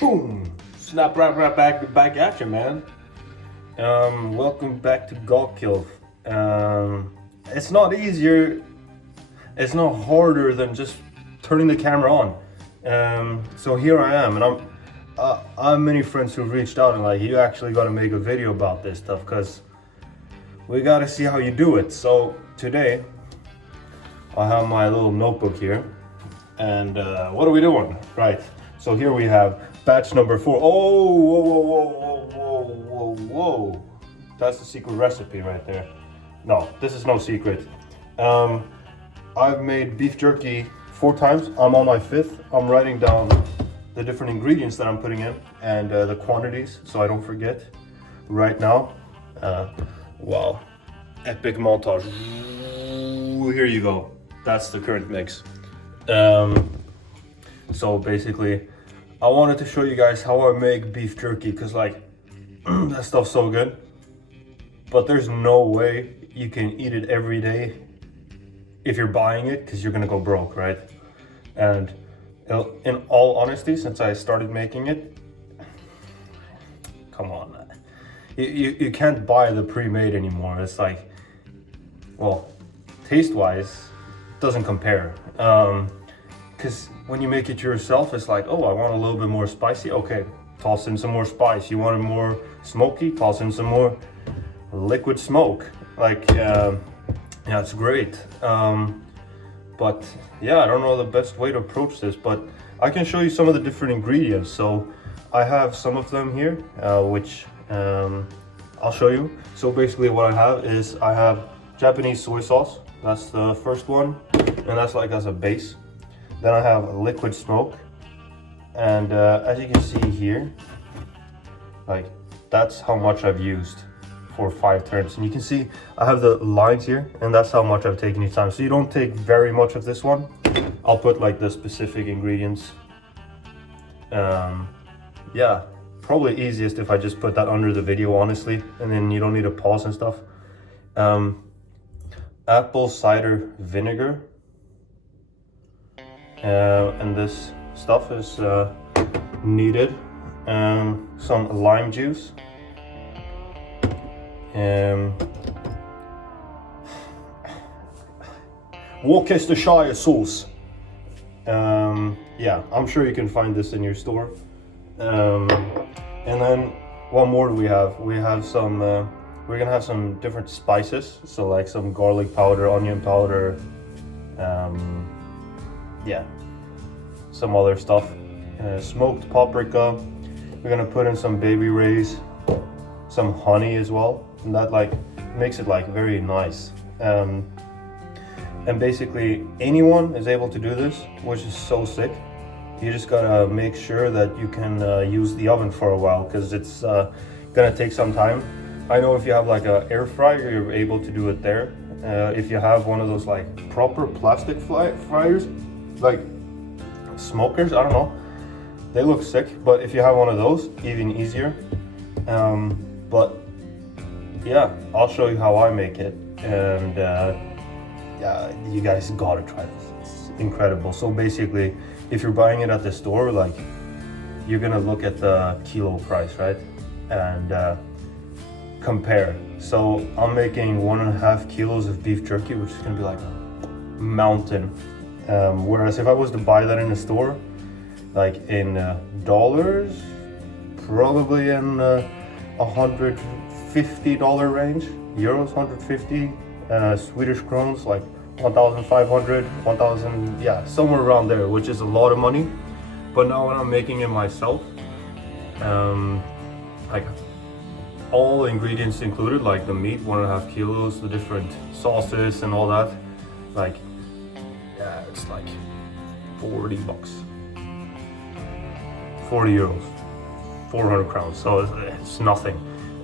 Boom! Snap right back at you, man. Welcome back to Gawk. It's not easier, it's not harder than just turning the camera on. So here I am, and I have many friends who reached out and like, you actually got to make a video about this stuff because we got to see how you do it. So today I have my little notebook here, and what are we doing? Right. So here we have batch number 4. Oh, whoa. That's the secret recipe right there. No, this is no secret. I've made beef jerky 4 times. I'm on my 5th. I'm writing down the different ingredients that I'm putting in and the quantities so I don't forget right now. Wow, epic montage. Here you go. That's the current mix. So basically, I wanted to show you guys how I make beef jerky because like that stuff's so good. But there's no way you can eat it every day if you're buying it because you're gonna go broke, right? And in all honesty, since I started making it, come on, you can't buy the pre-made anymore. It's like, well, taste-wise, doesn't compare. Because when you make it yourself, it's like, oh, I want a little bit more spicy. Okay, toss in some more spice. You want it more smoky? Toss in some more liquid smoke. Like, yeah, it's great. But yeah, I don't know the best way to approach this, but I can show you some of the different ingredients. So I have some of them here, which I'll show you. So basically what I have Japanese soy sauce. That's the first one, and that's like as a base. Then I have liquid smoke, and as you can see here, like that's how much I've used for 5 turns. And you can see I have the lines here, and that's how much I've taken each time. So you don't take very much of this one. I'll put like the specific ingredients. Yeah, probably easiest if I just put that under the video, honestly, and then you don't need to pause and stuff. Apple cider vinegar. And this stuff is needed. Some lime juice. Worcestershire sauce. Yeah, I'm sure you can find this in your store. And then what more do we have? We have some, we're gonna have some different spices. So like some garlic powder, onion powder, yeah, some other stuff. Smoked paprika. We're gonna put in some baby rays, some honey as well, and that like makes it like very nice. And basically anyone is able to do this, which is so sick. You just gotta make sure that you can use the oven for a while because it's gonna take some time. I know if you have like an air fryer, you're able to do it there. If you have one of those like proper plastic fryers, like smokers, I don't know, they look sick, but if you have one of those, even easier. But yeah, I'll show you how I make it, and yeah, you guys gotta try this. It's incredible. So basically, if you're buying it at the store, like you're gonna look at the kilo price, right, and compare. So I'm making 1.5 kilos of beef jerky, which is gonna be like a mountain. Whereas if I was to buy that in the store, like in dollars, probably in $150 range, euros 150, Swedish krones like 1,500, 1,000, yeah, somewhere around there, which is a lot of money. But now when I'm making it myself, like all ingredients included, like the meat, 1.5 kilos, the different sauces and all that, like, yeah, it's like 40 bucks, 40 euros, 400 crowns, so it's nothing.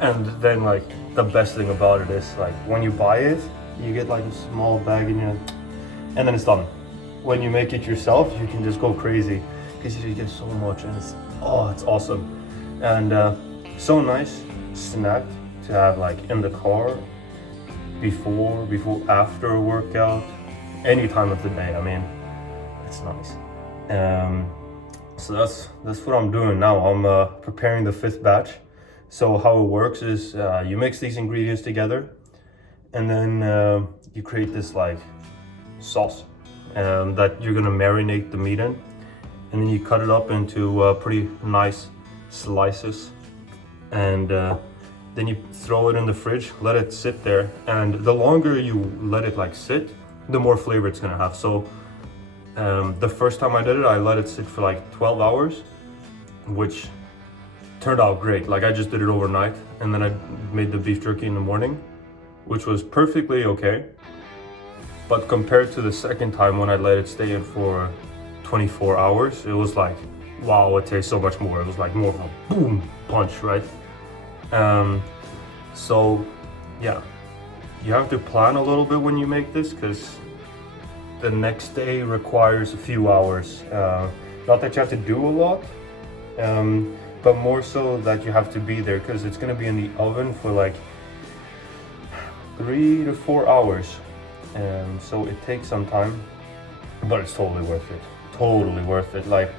And then like the best thing about it is like when you buy it, you get like a small bag and then it's done. When you make it yourself, you can just go crazy because you get so much, and it's awesome. And so nice snack to have like in the car before, after a workout, any time of the day. I mean, it's nice. So that's what I'm doing now. I'm preparing the 5th batch. So how it works is you mix these ingredients together, and then you create this like sauce that you're gonna marinate the meat in, and then you cut it up into pretty nice slices, and then you throw it in the fridge, let it sit there, and the longer you let it like sit, the more flavor it's gonna have. So the first time I did it, I let it sit for like 12 hours, which turned out great. Like I just did it overnight, and then I made the beef jerky in the morning, which was perfectly okay. But compared to the second time when I let it stay in for 24 hours, it was like, wow, it tastes so much more. It was like more of a boom punch, right? So yeah, you have to plan a little bit when you make this, because the next day requires a few hours. Not that you have to do a lot, but more so that you have to be there, because it's gonna be in the oven for like 3 to 4 hours. So it takes some time, but it's totally worth it. Totally worth it. Like,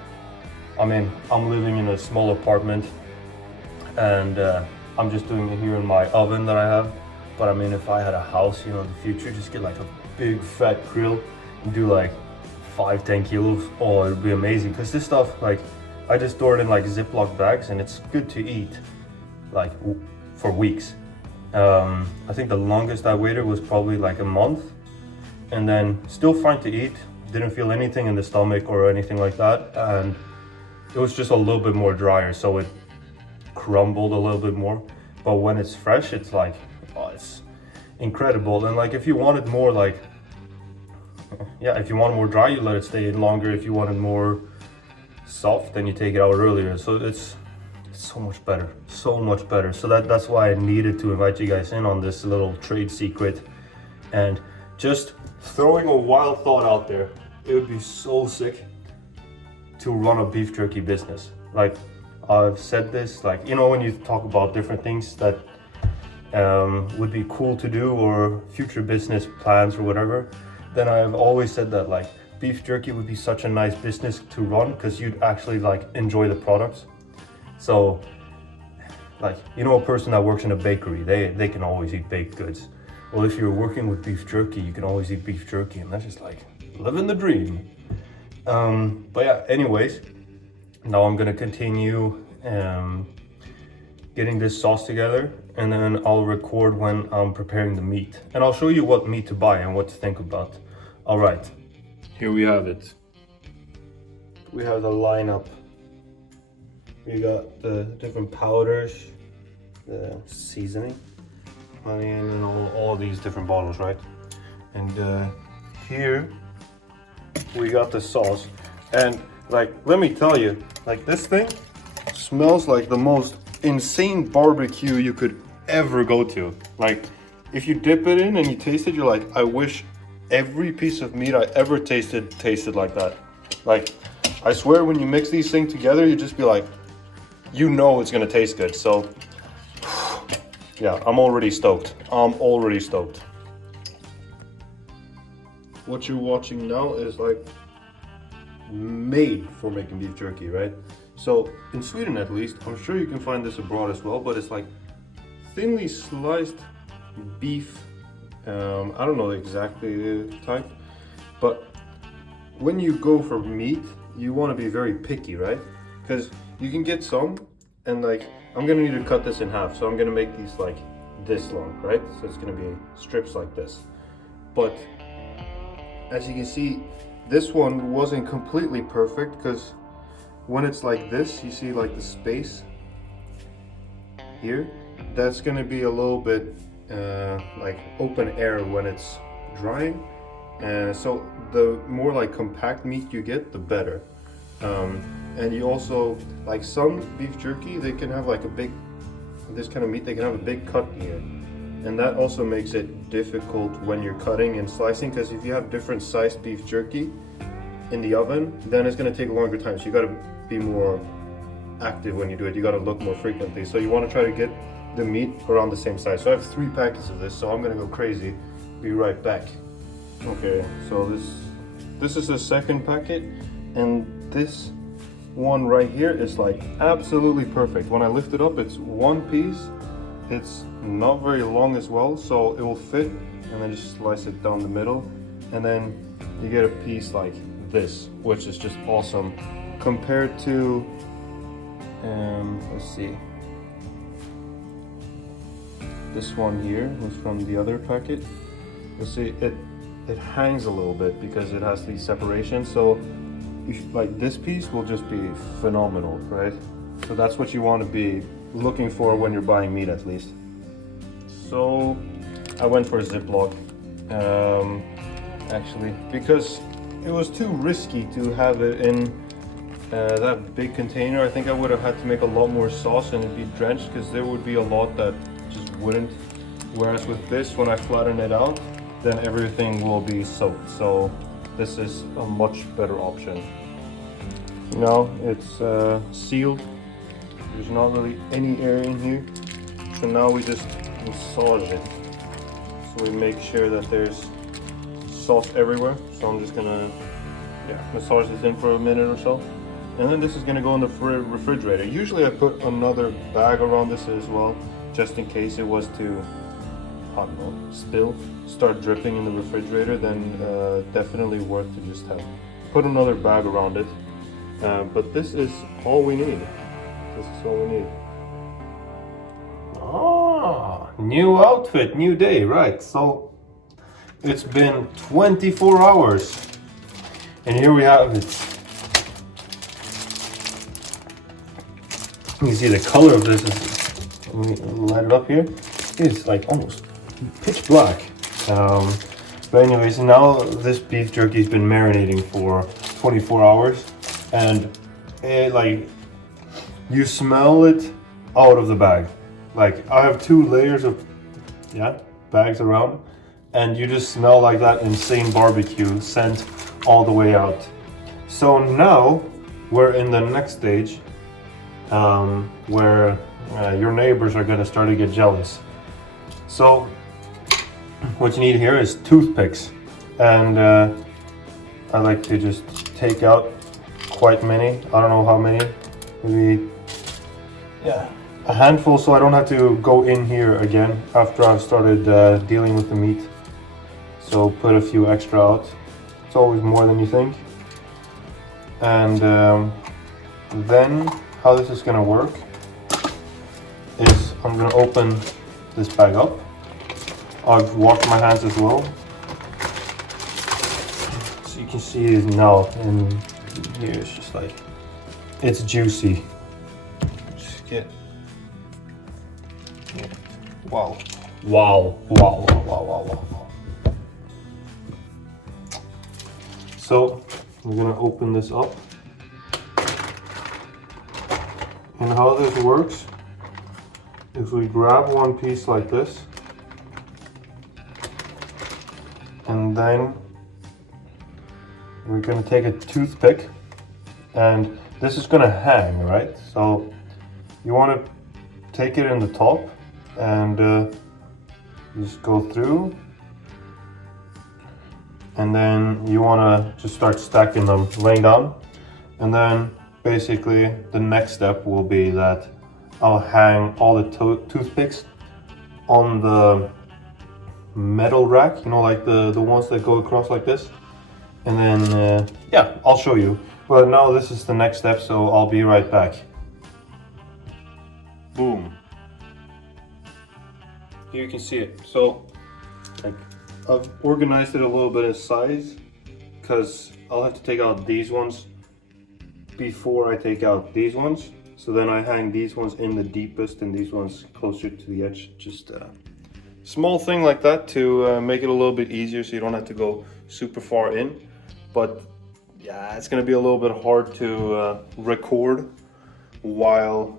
I mean, I'm living in a small apartment, and I'm just doing it here in my oven that I have. But I mean, if I had a house, you know, in the future, just get like a big fat grill and do like 5-10 kilos. Oh, it'd be amazing. Because this stuff, like, I just store it in like Ziploc bags, and it's good to eat like for weeks. I think the longest I waited was probably like a month, and then still fine to eat. Didn't feel anything in the stomach or anything like that, and it was just a little bit more drier, so it crumbled a little bit more. But when it's fresh, it's like, oh, it's incredible. And like, if you want it more like, yeah, if you want it more dry, you let it stay in longer. If you want it more soft, then you take it out earlier. So it's so much better, so much better. So that's why I needed to invite you guys in on this little trade secret. And just throwing a wild thought out there, it would be so sick to run a beef jerky business. Like, I've said this, like, you know, when you talk about different things that would be cool to do, or future business plans or whatever, then I've always said that like beef jerky would be such a nice business to run, because you'd actually like enjoy the products. So like, you know, a person that works in a bakery, they can always eat baked goods. Well, if you're working with beef jerky, you can always eat beef jerky, and that's just like living the dream. But yeah, anyways, now I'm gonna continue getting this sauce together, and then I'll record when I'm preparing the meat, and I'll show you what meat to buy and what to think about. All right, here we have it. We have the lineup. We got the different powders, the seasoning, onion, and all these different bottles, right? And here we got the sauce. And like, let me tell you, like, this thing smells like the most insane barbecue you could ever go to. Like, if you dip it in and you taste it, you're like, I wish every piece of meat I ever tasted like that. Like, I swear, when you mix these things together, you just be like, you know it's gonna taste good. So yeah, I'm already stoked. I'm already stoked. What you're watching now is like made for making beef jerky, right? So in Sweden, at least, I'm sure you can find this abroad as well, but it's like thinly sliced beef. I don't know exactly the type, but when you go for meat, you want to be very picky, right? Because you can get some, and like, I'm gonna need to cut this in half, so I'm gonna make these like this long, right? So it's gonna be strips like this. But as you can see, this one wasn't completely perfect, because when it's like this, you see like the space here, that's gonna be a little bit like open air when it's drying. So the more like compact meat you get, the better. And you also, like, some beef jerky, they can have like a big, this kind of meat, they can have a big cut here. And that also makes it difficult when you're cutting and slicing, because if you have different sized beef jerky in the oven, then it's going to take a longer time. So you got to be more active when you do it. You got to look more frequently. So you want to try to get the meat around the same size. So I have 3 packets of this, so I'm going to go crazy. Be right back. Okay, so this is the second packet, and this one right here is like absolutely perfect. When I lift it up, it's one piece. It's not very long as well, so it will fit, and then just slice it down the middle, and then you get a piece like this, which is just awesome compared to let's see, this one here was from the other packet. You'll see it hangs a little bit because it has these separations, so like this piece will just be phenomenal, right? So that's what you want to be looking for when you're buying meat, at least. So I went for a Ziploc, actually, because it was too risky to have it in that big container. I think I would have had to make a lot more sauce and it'd be drenched, because there would be a lot that just wouldn't. Whereas with this, when I flatten it out, then everything will be soaked. So this is a much better option. Now it's sealed. There's not really any air in here. So now we just massage it. So we make sure that there's sauce everywhere. So I'm just gonna massage this in for a minute or so. And then this is gonna go in the refrigerator. Usually I put another bag around this as well, just in case it was to, I don't know, start dripping in the refrigerator, then definitely worth to just have put another bag around it. But this is all we need. This is all we need. Ah, new outfit, new day, right? So it's been 24 hours, and here we have it. You can see the color of this is, let me light it up here. It's like almost pitch black. But anyways, now this beef jerky's been marinating for 24 hours, and it, like, you smell it out of the bag. Like, I have 2 layers of bags around, and you just smell like that insane barbecue scent all the way out. So now we're in the next stage, where your neighbors are gonna start to get jealous. So what you need here is toothpicks, and I like to just take out quite many. I don't know how many, maybe a handful, so I don't have to go in here again after I've started dealing with the meat. So put a few extra out. It's always more than you think. And then how this is gonna work is I'm gonna open this bag up. I've washed my hands as well, so you can see it now, and here it's just like, it's juicy. Just get, wow. So I'm gonna open this up, and how this works is we grab one piece like this, and then we're gonna take a toothpick, and this is gonna hang, right? So you wanna take it in the top and just go through, and then you wanna just start stacking them, laying down, and then basically the next step will be that I'll hang all the toothpicks on the metal rack, you know, like the ones that go across like this, and then I'll show you. But now this is the next step, so I'll be right back. Boom. Here you can see it. So like, I've organized it a little bit in size, because I'll have to take out these ones before I take out these ones. So then I hang these ones in the deepest and these ones closer to the edge. Just small thing like that to make it a little bit easier, so you don't have to go super far in. But yeah, it's gonna be a little bit hard to record while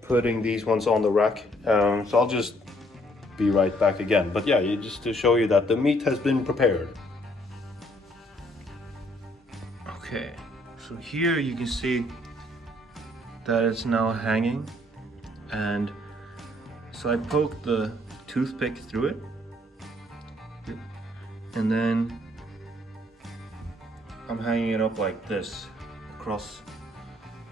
putting these ones on the rack. So I'll just be right back again. But yeah, just to show you that the meat has been prepared. Okay, so here you can see that it's now hanging, and so I poked the toothpick through it, and then I'm hanging it up like this across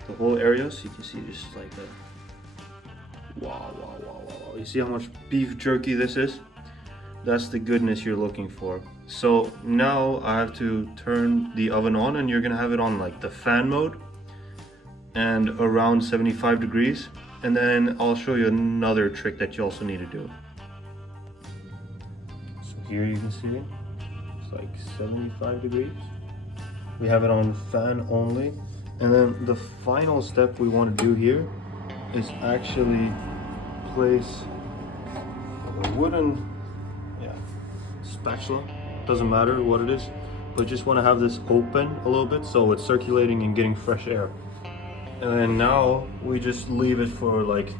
the whole area, so you can see just like a wow, wow, wow, wow. You see how much beef jerky this is? That's the goodness you're looking for. So now I have to turn the oven on, and you're gonna have it on like the fan mode and around 75 degrees. And then I'll show you another trick that you also need to do. So here you can see it's like 75 degrees. We have it on fan only. And then the final step we want to do here is actually place a wooden spatula. Doesn't matter what it is, but just want to have this open a little bit so it's circulating and getting fresh air. And then now we just leave it for like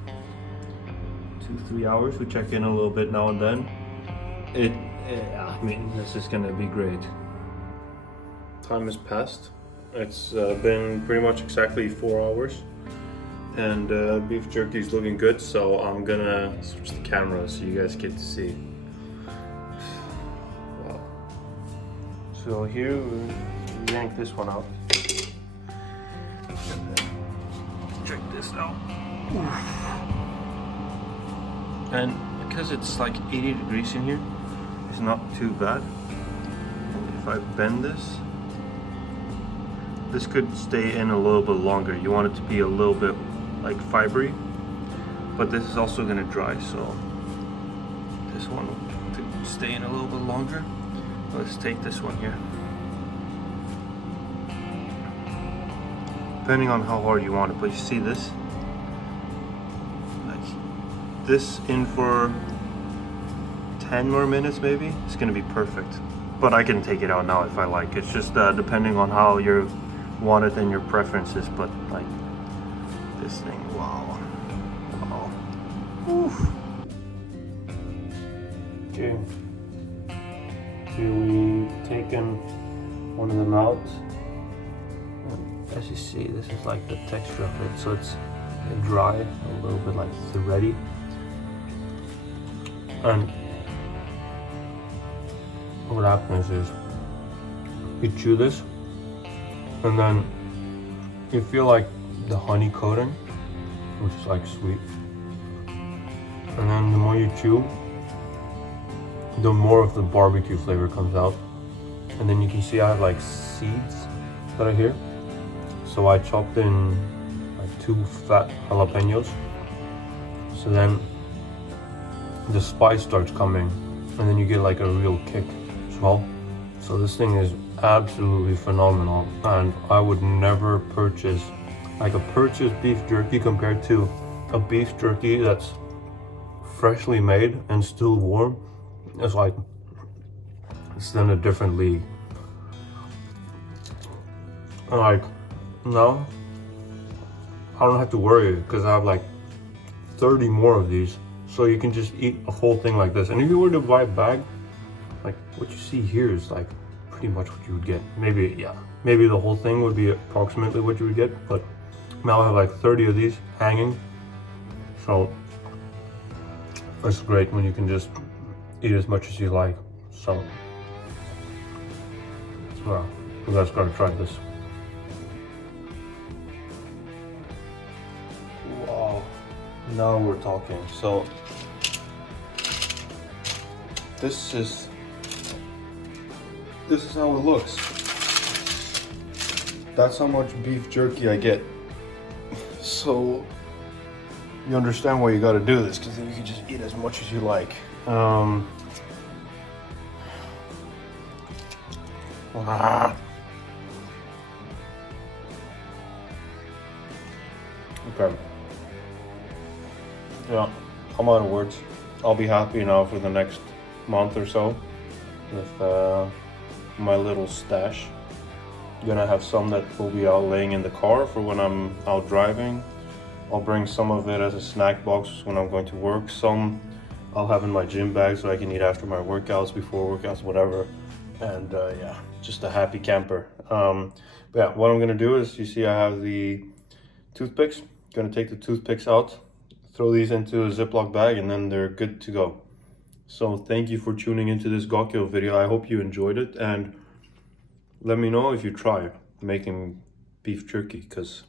2-3 hours. We check in a little bit now and then. I mean, this is gonna be great. Time has passed. It's been pretty much exactly 4 hours, and beef jerky is looking good. So I'm gonna switch the camera so you guys get to see. Wow. So here we yank this one out. Check this out. And because it's like 80 degrees in here, it's not too bad. If I bend this could stay in a little bit longer. You want it to be a little bit like fibery, but this is also gonna dry, so this one to stay in a little bit longer. Let's take this one here. Depending on how hard you want it, but you see this? Like this in for 10 more minutes maybe, it's gonna be perfect. But I can take it out now if I like. It's just depending on how you want it and your preferences, but like this thing, wow. Wow. Oof. Okay. Here we've taken one of them out. As you see, this is like the texture of it, so it's dry, a little bit like thready. And what happens is you chew this, and then you feel like the honey coating, which is like sweet. And then the more you chew, the more of the barbecue flavor comes out. And then you can see I have like seeds that are here. So I chopped in like 2 fat jalapeños. So then the spice starts coming, and then you get like a real kick as well. So this thing is absolutely phenomenal, and I would never purchase like a purchased beef jerky compared to a beef jerky that's freshly made and still warm. It's like, it's in a different league. And like now I don't have to worry because I have like 30 more of these, so you can just eat a whole thing like this. And if you were to buy a bag, like what you see here is like pretty much what you would get. Maybe the whole thing would be approximately what you would get, but now I have like 30 of these hanging, so it's great when you can just eat as much as you like. So well, you guys gotta try this. Wow, now we're talking. So this is how it looks. That's how much beef jerky I get. So you understand why you gotta do this, because then you can just eat as much as you like. Okay. Yeah, I'm out of words. I'll be happy now for the next month or so with my little stash. Gonna have some that will be out laying in the car for when I'm out driving. I'll bring some of it as a snack box when I'm going to work. Some I'll have in my gym bag so I can eat after my workouts, before workouts, whatever. And yeah, just a happy camper. But yeah, what I'm gonna do is, you see I have the toothpicks. Gonna take the toothpicks out, throw these into a Ziploc bag, and then they're good to go. So thank you for tuning into this Gokyo video. I hope you enjoyed it, and let me know if you try making beef jerky, because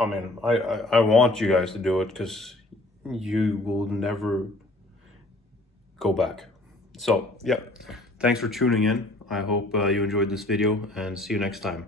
I mean, I want you guys to do it because you will never go back. So yeah, thanks for tuning in. I hope you enjoyed this video and see you next time.